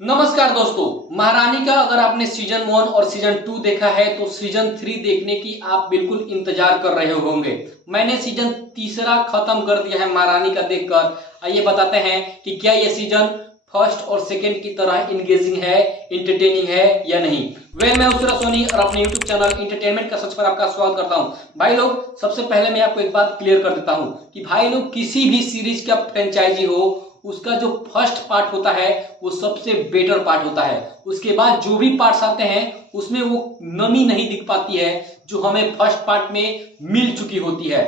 नमस्कार दोस्तों, महारानी का अगर आपने सीजन 1 और सीजन 2 देखा है तो सीजन 3 देखने की आप बिल्कुल इंतजार कर रहे होंगे। मैंने सीजन तीसरा खत्म कर दिया है महारानी का देखकर। आइए बताते हैं कि क्या ये सीजन फर्स्ट और सेकंड की तरह इंगेजिंग है, इंटरटेनिंग है या नहीं। मैं उसरा सोनी और अपने यूट्यूब चैनल इंटरटेनमेंट का सच पर आपका स्वागत करता हूं। भाई लोग, सबसे पहले मैं आपको एक बात क्लियर कर देता हूं कि भाई लोग, किसी भी सीरीज का फ्रेंचाइजी हो, उसका जो फर्स्ट पार्ट होता है वो सबसे बेटर पार्ट होता है। उसके बाद जो भी पार्ट्स आते हैं उसमें वो नमी नहीं दिख पाती है जो हमें फर्स्ट पार्ट में मिल चुकी होती है।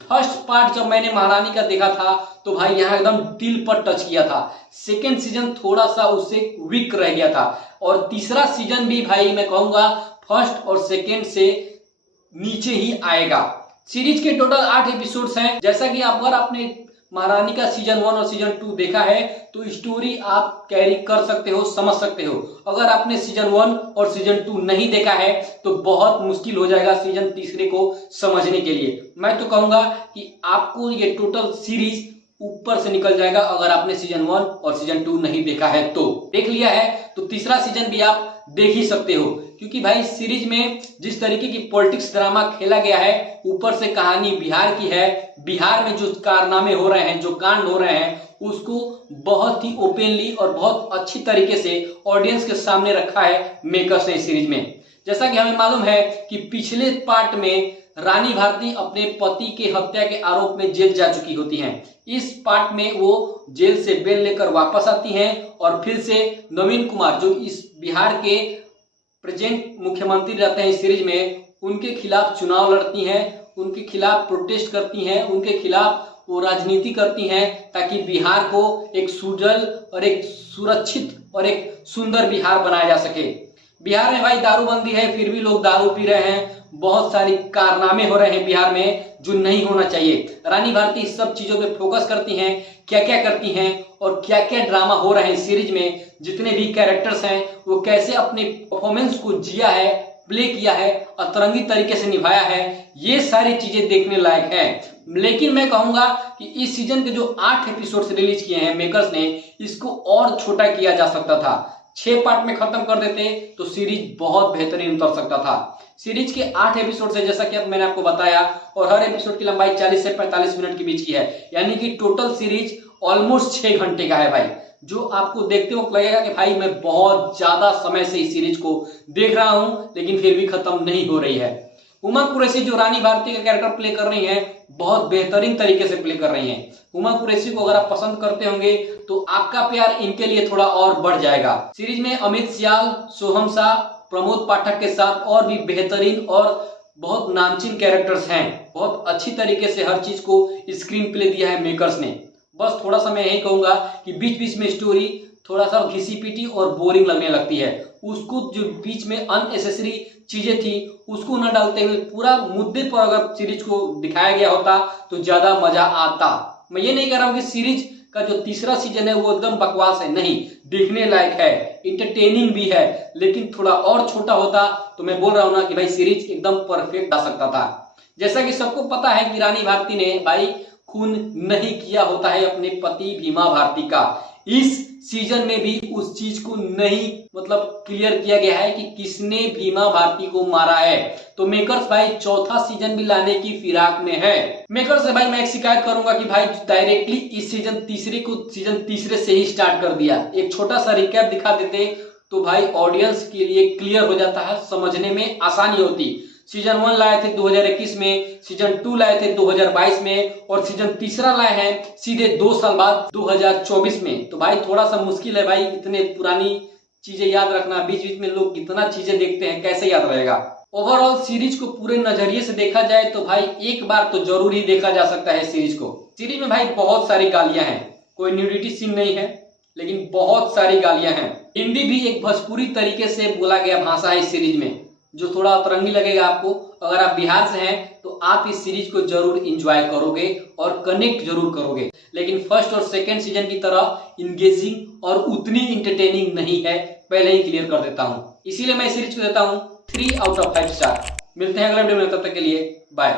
फर्स्ट पार्ट जब मैंने महारानी का देखा था तो भाई यहाँ एकदम दिल पर टच किया था। सेकेंड सीजन थोड़ा सा उससे वीक रह गया था और तीसरा सीजन भी भाई मैं कहूंगा फर्स्ट और सेकेंड से नीचे ही आएगा। सीरीज के टोटल 8 एपिसोड्स हैं। जैसा कि अगर आपने महारानी का सीजन 1 और सीजन 2 देखा है तो स्टोरी आप कैरी कर सकते हो, समझ सकते हो। अगर आपने सीजन 1 और सीजन 2 नहीं देखा है तो बहुत मुश्किल हो जाएगा सीजन तीसरे को समझने के लिए। मैं तो कहूंगा कि आपको ये टोटल सीरीज ऊपर से निकल जाएगा अगर आपने सीजन 1 और सीजन 2 नहीं देखा है। तो देख लिया है तो तीसरा सीजन भी आप देख ही सकते हो, क्योंकि भाई सीरीज में जिस तरीके की पॉलिटिक्स ड्रामा खेला गया है, ऊपर से कहानी बिहार की है। बिहार में जो कारनामे हो रहे हैं, जो कांड हो रहे हैं, उसको बहुत ही ओपनली और बहुत अच्छी तरीके से ऑडियंस के सामने रखा है मेकर्स ने इस सीरीज में। जैसा कि हमें मालूम है कि पिछले पार्ट में रानी भारती अपने पति के हत्या के आरोप में जेल जा चुकी होती हैं। इस पार्ट में वो जेल से बेल लेकर वापस आती हैं और फिर से नवीन कुमार, जो इस बिहार के प्रेजेंट मुख्यमंत्री रहते हैं इस सीरीज में, उनके खिलाफ चुनाव लड़ती हैं, उनके खिलाफ प्रोटेस्ट करती हैं, उनके खिलाफ वो राजनीति करती हैं ताकि बिहार को एक सुजल और एक सुरक्षित और एक सुंदर बिहार बनाया जा सके। बिहार में भाई दारूबंदी है, फिर भी लोग दारू पी रहे हैं। बहुत सारी कारनामे हो रहे हैं बिहार में जो नहीं होना चाहिए। रानी भारती इस सब चीजों पे फोकस करती हैं, क्या क्या करती हैं और क्या क्या ड्रामा हो रहा है इस सीरीज में। जितने भी कैरेक्टर्स हैं वो कैसे अपने परफॉर्मेंस को जिया है, प्ले किया है, अतरंगी तरीके से निभाया है, ये सारी चीजें देखने लायक है। लेकिन मैं कहूंगा कि इस सीजन के जो 8 एपिसोड रिलीज किए हैं मेकर्स ने, इसको और छोटा किया जा सकता था। 6 पार्ट में खत्म कर देते तो सीरीज बहुत बेहतरीन उतर सकता था। सीरीज के 8 एपिसोड है, जैसा कि अब मैंने आपको बताया, और हर एपिसोड की लंबाई 40 से 45 मिनट के बीच की है। यानी कि टोटल सीरीज ऑलमोस्ट 6 घंटे का है भाई, जो आपको देखते वक्त लगेगा कि भाई मैं बहुत ज्यादा समय से इस सीरीज को देख रहा हूं लेकिन फिर भी खत्म नहीं हो रही है। उमा कुरैशी जो रानी भारती का कैरेक्टर प्ले कर रही हैं, बहुत बेहतरीन तरीके से प्ले कर रही हैं। उमा कुरैशी को अगर आप पसंद करते होंगे तो आपका प्यार इनके लिए थोड़ा और बढ़ जाएगा। सीरीज में अमित सियाल, सोहम शाह, प्रमोद पाठक के साथ और भी बेहतरीन और बहुत नामचीन कैरेक्टर्स हैं। बहुत अच्छी तरीके से हर चीज को स्क्रीन प्ले दिया है मेकर्स ने। बस थोड़ा सा मैं यही कहूंगा कि बीच बीच में स्टोरी थोड़ा सा घिसी पीटी और बोरिंग लगने लगती है। उसको जो बीच में अननेसेसरी चीजें थी उसको न डालते हुए पूरा मुद्दे पर अगर सीरीज को दिखाया गया होता तो ज्यादा मजा आता। मैं ये नहीं कह रहा हूँ कि सीरीज का जो तीसरा सीजन है वो एकदम बकवास है, नहीं, देखने लायक है, इंटरटेनिंग भी है, लेकिन थोड़ा और छोटा होता तो मैं बोल रहा हूँ ना कि भाई सीरीज एकदम परफेक्ट आ सकता था। जैसा कि सबको पता है कि रानी भारती ने भाई खून नहीं किया होता है अपने पति भीमा भारती का। इस सीजन में भी उस चीज को नहीं क्लियर किया गया है कि किसने भीमा भारती को मारा है। तो मेकर्स भाई चौथा सीजन भी लाने की फिराक में है। मेकर्स से भाई मैं एक शिकायत करूंगा कि भाई डायरेक्टली इस सीजन तीसरे से ही स्टार्ट कर दिया। एक छोटा सा रिकैप दिखा देते तो भाई ऑडियंस के लिए क्लियर हो जाता है, समझने में आसानी होती। सीजन 1 लाए थे 2021 में, सीजन 2 लाए थे 2022 में और सीजन तीसरा लाए हैं सीधे 2 साल बाद 2024 में। तो भाई थोड़ा सा मुश्किल है भाई इतने पुरानी चीजें याद रखना। बीच बीच में लोग कितना चीजें देखते हैं, कैसे याद रहेगा। ओवरऑल सीरीज को पूरे नजरिए से देखा जाए तो भाई एक बार तो जरूर ही देखा जा सकता है सीरीज को। सीरीज में भाई बहुत सारी गालियां हैं, कोई न्यूडिटी सीन नहीं है लेकिन बहुत सारी गालियां हैं। हिंदी भी एक भोजपुरी तरीके से बोला गया भाषा है इस सीरीज में, जो थोड़ा अतरंगी लगेगा आपको। अगर आप बिहार से हैं तो आप इस सीरीज को जरूर एंजॉय करोगे और कनेक्ट जरूर करोगे, लेकिन फर्स्ट और सेकंड सीजन की तरह इंगेजिंग और उतनी इंटरटेनिंग नहीं है, पहले ही क्लियर कर देता हूं। इसीलिए मैं इस सीरीज को देता हूं 3 आउट ऑफ 5 स्टार। मिलते हैं अगले वीडियो में, तब तक के लिए बाय।